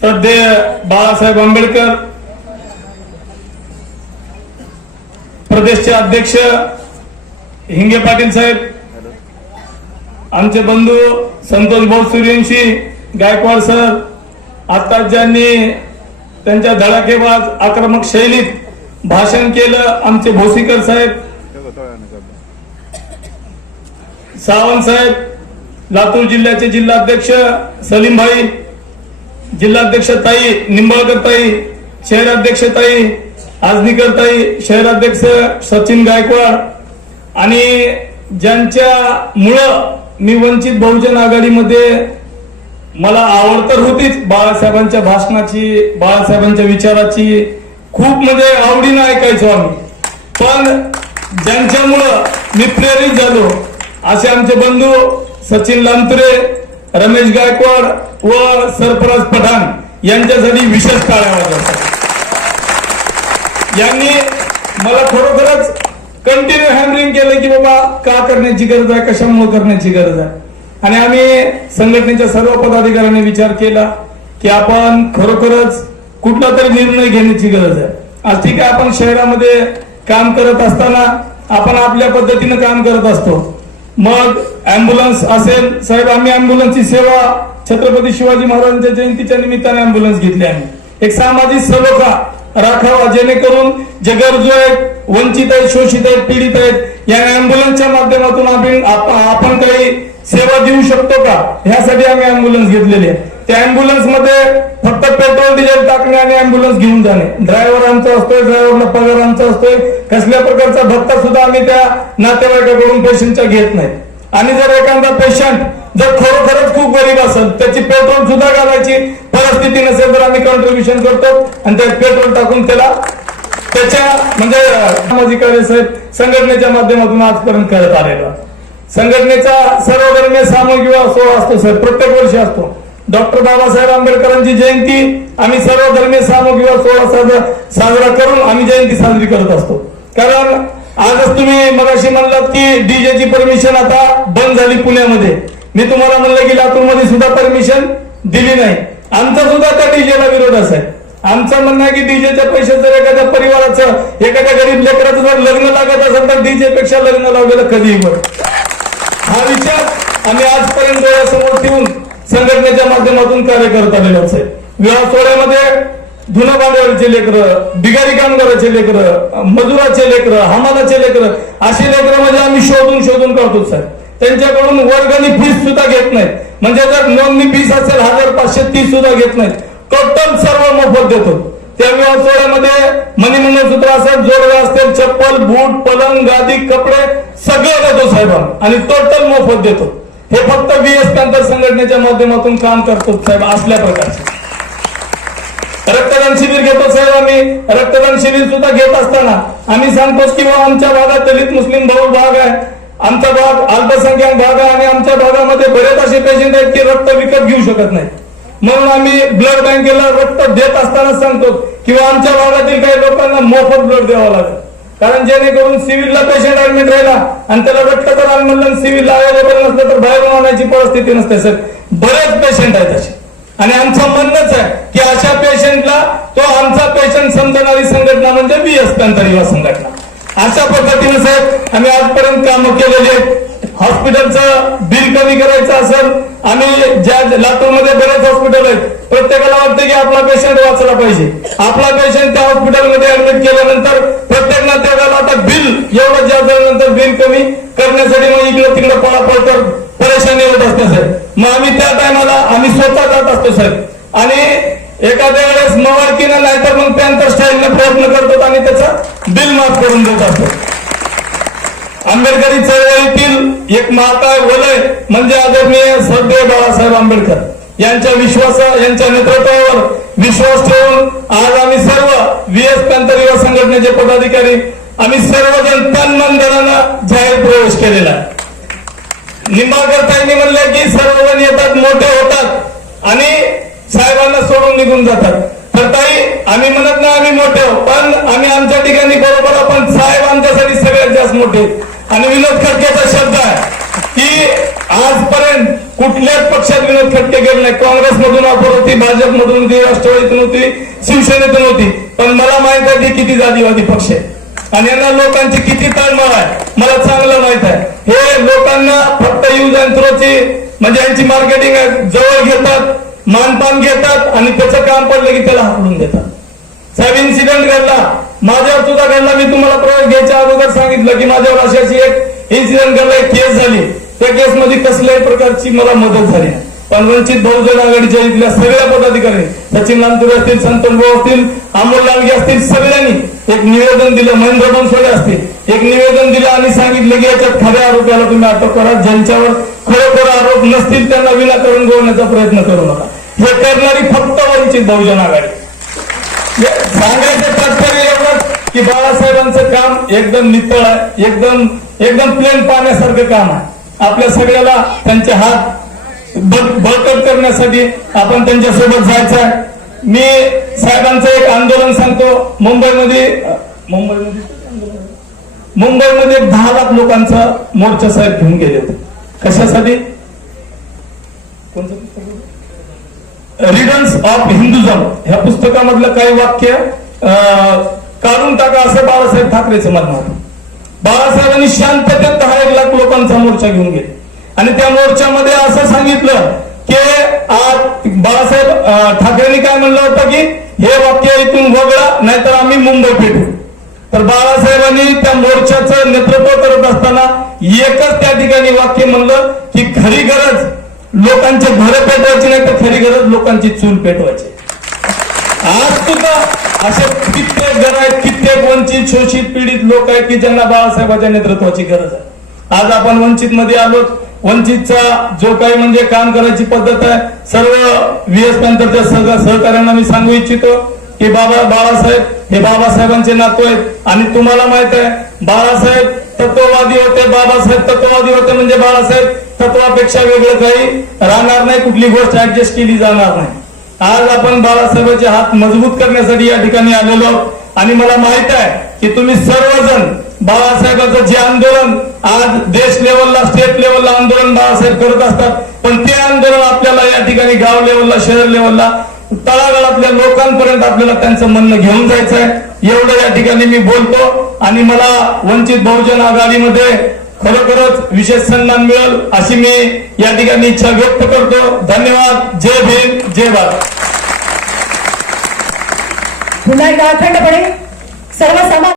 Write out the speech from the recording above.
श्रद्धेय बाळासाहेब आंबेडकर प्रदेशचे अध्यक्ष हिंगे पाटील साहेब आमचे बंधू संतोष भाऊ सूर्यवंशी गायकवाड सर आता ज्यांनी त्यांच्या धडाकेबाज आक्रमक शैलीत भाषण केलं आमचे भोसीकर साहेब सावंत साहेब लातूर जिल्ह्याचे जिल्हाध्यक्ष सलीम भाई जिल्हाध्यक्ष ताई निंबाळकर ताई शहराध्यक्ष ताई आजनीकर ताई शहराध्यक्ष सचिन गायकवाड आणि ज्यांच्या मुळं मी वंचित बहुजन आघाडीमध्ये मला आवड तर होतीच बाळासाहेबांच्या भाषणाची बाळासाहेबांच्या विचाराची. खूप म्हणजे आवडीनं ऐकायचो आम्ही. पण ज्यांच्यामुळं मी प्रेरित झालो असे आमचे बंधू सचिन लांतरे रमेश गायकवाड व सरफराज पठाण यांच्यासाठी विशेष टाळ्या वाजवतात यांनी मला खरोखरच कंटिन्यू हॅमरिंग केलं की बाबा का करण्याची गरज आहे कशामुळे करण्याची गरज आहे? आणि आम्ही संघटनेच्या सर्व पदाधिकाऱ्यांनी विचार केला की आपण खरोखरच कुठला तरी निर्णय घेण्याची गरज आहे. आज ठीक आहे आपण शहरामध्ये काम करत असताना आपण आपल्या पद्धतीनं काम करत असतो. मग अँब्युलन्स असेल साहेब आम्ही अँब्युलन्सची सेवा छत्रपती शिवाजी महाराजांच्या जयंतीच्या निमित्ताने अँब्युलन्स घेतली आम्ही एक सामाजिक सलोखा राखावा जेणेकरून जे गरजू आहेत वंचित आहेत शोषित आहेत पीडित आहेत या अँब्युलन्सच्या माध्यमातून आपण आपण काही सेवा देऊ शकतो का? ह्यासाठी आम्ही अँब्युलन्स घेतलेली आहे. त्या अँब्युलन्समध्ये फक्त पेट्रोल डिझेल टाकणे आणि अँब्युलन्स घेऊन जाणे. ड्रायव्हर आमचा असतोय ड्रायव्हरला पगार आमचा असतोय. कसल्या प्रकारचा भत्ता सुद्धा आम्ही त्या नातेवाईकाकडून पेशंटच्या घेत नाही. आणि जर एखादा पेशंट जर खरोखरच खूप गरीब असेल त्याची पेट्रोल सुद्धा घालायची परिस्थिती नसेल तर आम्ही कॉन्ट्रीब्युशन करतो आणि त्यात पेट्रोल टाकून त्याला त्याच्या म्हणजे सामाजिक कार्य साहेब संघटनेच्या माध्यमातून आजपर्यंत करत आलेलो. संघटनेचा सर्वधर्मीय सामूहिक विवाह सोहळा असतो साहेब प्रत्येक वर्षी असतो. डॉक्टर बाबासाहेब आंबेडकरांची जयंती आम्ही सर्वधर्मीय सामूहिक किंवा सोहळा साजरा साजरा करून आम्ही जयंती साजरी करत असतो. कारण आजच तुम्ही मगाशी म्हणलात की डीजेची परमिशन आता बंद झाली पुण्यामध्ये. मी तुम्हाला म्हणलं की लातूरमध्ये सुद्धा परमिशन दिली नाही. आमचा सुद्धा त्या डीजेला विरोध असाय आमचं म्हणणं आहे की डीजेच्या पैशात जर एखाद्या परिवाराचं एखाद्या गरीब लेकराचं जर लग्न लागत असेल तर डीजे पेक्षा लग्न लावलेलं कधीही बरं. हा विचार आम्ही आजपर्यंत डोळ्यासमोर संघटनेच्या माध्यमातून कार्य करत आलेलो आहे विवाह सोहळ्यामध्ये धुना बांधवाचे लेकरं बिगारी कामगाराचे लेकरं मजुराचे लेकरं हमालाचे लेकरं अशी लेकरं म्हणजे आम्ही शोधून शोधून काढतो साहेब. त्यांच्याकडून वर्गणी फीस सुद्धा घेत नाहीत. म्हणजे जर नोंदणी फीस असेल हजार पाचशे तीस सुद्धा घेत नाहीत. टोटल सर्व मोफत देतो. त्या विवाह सोहळ्यामध्ये मनी मंगळसूत्र असेल जोडवे असतील चप्पल बूट पलंग गादी कपडे सगळं देतो साहेब आणि टोटल मोफत देतो. हे फक्त व्हीएस पॅन्थर संघटनेच्या माध्यमातून काम करतो साहेब असल्या प्रकारचे. रक्तदान शिबिर घेतो साहेब आम्ही. रक्तदान शिबिर सुद्धा घेत असताना आम्ही सांगतो की बाबा आमच्या भागात दलित मुस्लिम बहुल भाग आहे. आमचा भाग अल्पसंख्याक भाग आहे आणि आमच्या भागामध्ये बरेच असे पेशंट आहेत की रक्त विकत घेऊ शकत नाही म्हणून आम्ही ब्लड बँकेला रक्त देत असताना सांगतो किंवा आमच्या भागातील काही लोकांना मोफत ब्लड द्यावं लागेल. कारण जेणेकरून सिव्हिलला पेशंट ऍडमिट राहिला आणि त्याला रक्त जर आलं म्हणलं सिव्हिलला अवेलेबल नसलं तर बाहेरून परिस्थिती नसते सर बरेच पेशंट आहेत असे. आणि आमचं म्हणणंच आहे की अशा पेशंटला तो आमचा पेशंट समजणारी संघटना म्हणजे बीएस पॅन्थर युवा संघटना. अशा पद्धतीने साहेब आम्ही आजपर्यंत कामं केलेली आहेत. हॉस्पिटलचं बिल कमी करायचं असेल आम्ही ज्या लातूरमध्ये बरेच हॉस्पिटल आहेत प्रत्येकाला वाटतं की आपला पेशंट वाचला पाहिजे. आपला पेशंट त्या हॉस्पिटलमध्ये ऍडमिट केल्यानंतर प्रत्येक नातेवाईकाला आता बिल एवढं ज्या झाल्यानंतर बिल कमी करण्यासाठी मग इकडे पळा पळापळ कर परेशानी होत असते साहेब मग आम्ही त्या टायमाला आम्ही स्वतः जात असतो साहेब. आणि एखाद्या वेळेस मवारकीनं नाहीतर मग पॅन्थर स्टाईलने प्रयत्न करतो आणि त्याचं बिल माफ करून देत असतो. आंबेडकरी चळवळीतील एक महाकाय वलय म्हणजे आदरणीय श्रद्धेय बाळासाहेब आंबेडकर. यांच्या विश्वास यांच्या नेतृत्वावर विश्वास ठेवून आज आम्ही सर्व व्हीएस पॅन्थर युवा संघटनेचे पदाधिकारी आम्ही सर्वजण तन मन धनानं जाहीर प्रवेश केलेला आहे. निंबाळकर ताईंनी म्हणले की सर्वजण येतात मोठे होतात आणि साहेबांना सोडून निघून जातात. तर ताई आम्ही म्हणत नाही आम्ही मोठे हो पण आम्ही आमच्या ठिकाणी बरोबर आपण साहेब आमच्यासाठी सगळ्यात जास्त मोठे आणि विनोद खडकेचा शब्द आहे की आजपर्यंत कुठल्याच पक्षात विनोद खट्टे गेले नाही. काँग्रेसमधून ऑफर होती भाजपमधून होती राष्ट्रवादीतून होती शिवसेनेतून होती. पण मला माहीत आहे की किती जातीवादी पक्ष आहे आणि यांना लोकांची किती तळमळ आहे मला चांगलं माहीत आहे. हे लोकांना यूज अँड म्हणजे यांची मार्केटिंग जवळ घेतात मानपान घेतात आणि त्याचं काम पडलं की त्याला हाकलून देतात. साहेब इन्सिडेंट घडला. माझ्यावर सुद्धा घडला. मी तुम्हाला प्रवेश घ्यायच्या अगोदर सांगितलं की माझ्यावर अशी अशी एक इन्सिडेंट घडला. एक केस झाली. त्या केसमध्ये कसल्याही प्रकारची मला मदत झाली पण वंचित बहुजन आघाडीच्या इथल्या सगळ्या पदाधिकारी सचिन लांतुरे असतील संतोष भाऊ असतील अमोल लालगे असतील सगळ्यांनी एक निवेदन दिलं महेंद्र बनसोडे असतील. एक निवेदन दिलं आणि सांगितलं की याच्यात खऱ्या आरोपाला तुम्ही अटक करा ज्यांच्यावर खरोखर आरोप नसतील त्यांना विनाकारण गोवण्याचा प्रयत्न करू नका. हे करणारी फक्त वंचित बहुजन आघाडी. सांगायचं तात्पर्य एवढंच की बाळासाहेबांचं काम एकदम नितळ आहे एकदम एकदम प्लेन पाण्यासारखं काम आहे. आपल्या सगळ्याला त्यांचे हात बळकट करण्यासाठी आपण त्यांच्यासोबत जायचं आहे. मी साहेबांचं एक आंदोलन सांगतो. मुंबईमध्ये मुंबईमध्ये मुंबईमध्ये दहा लाख लोकांचा मोर्चा साहेब घेऊन गेले होते कशासाठी रिडन्स ऑफ हिंदुझम ह्या पुस्तकामधलं काही वाक्य अं, काढून टाका असं बाळासाहेब ठाकरेचं म्हणणं होतं बाळासाहेबांनी शांततेत दहा एक लाख लोकांचा मोर्चा घेऊन गेले. आणि त्या मोर्चामध्ये असं सांगितलं की आज बाळासाहेब ठाकरेंनी काय म्हणलं होतं की हे वाक्य इथून वगळा नाहीतर आम्ही मुंबई पेटू. तर बाळासाहेबांनी त्या मोर्चाचं नेतृत्व करत असताना एकच त्या ठिकाणी वाक्य म्हणलं की खरी गरज लोकांचे घर पेटवायची नाही तर खरी गरज लोकांची चूल पेटवायची. आज सुद्धा असे कित्येक घर आहेत कित्येक वंचित शोषित पीडित लोक आहेत की ज्यांना बाळासाहेबांच्या नेतृत्वाची गरज आहे. आज आपण वंचित मध्ये आलो वंचितचा जो काही म्हणजे काम करायची पद्धत आहे सर्व व्हीएस पॅन्थरच्या सहकार्यांना मी सांगू इच्छितो की बाबा बाळासाहेब हे बाबासाहेबांचे नातू आहेत. आणि तुम्हाला माहीत आहे बाळासाहेब तत्ववादी होते बाबासाहेब तत्ववादी होते म्हणजे बाळासाहेब तत्वापेक्षा वेगळं काही राहणार नाही कुठली गोष्ट ऍडजस्ट केली जाणार नाही. आज आपण बाळासाहेबांचे हात मजबूत करण्यासाठी या ठिकाणी आलेलो आणि मला माहीत आहे की तुम्ही सर्वजण बाळासाहेबांचं जे आंदोलन आज देश लेवलला स्टेट लेवलला आंदोलन बाळासाहेब करत असतात पण ते आंदोलन आपल्याला या ठिकाणी गाव लेवलला शहर लेवलला तळागाळातल्या लोकांपर्यंत आपल्याला त्यांचं म्हणणं घेऊन जायचं आहे एवढं या ठिकाणी मी बोलतो आणि मला वंचित बहुजन आघाडीमध्ये खरोखरच विशेष सन्मान मिळेल अशी मी या ठिकाणी इच्छा व्यक्त करतो. धन्यवाद. जय भीम. जय भारत. पुन्हा एकदा अखंडपणे सर्व समाज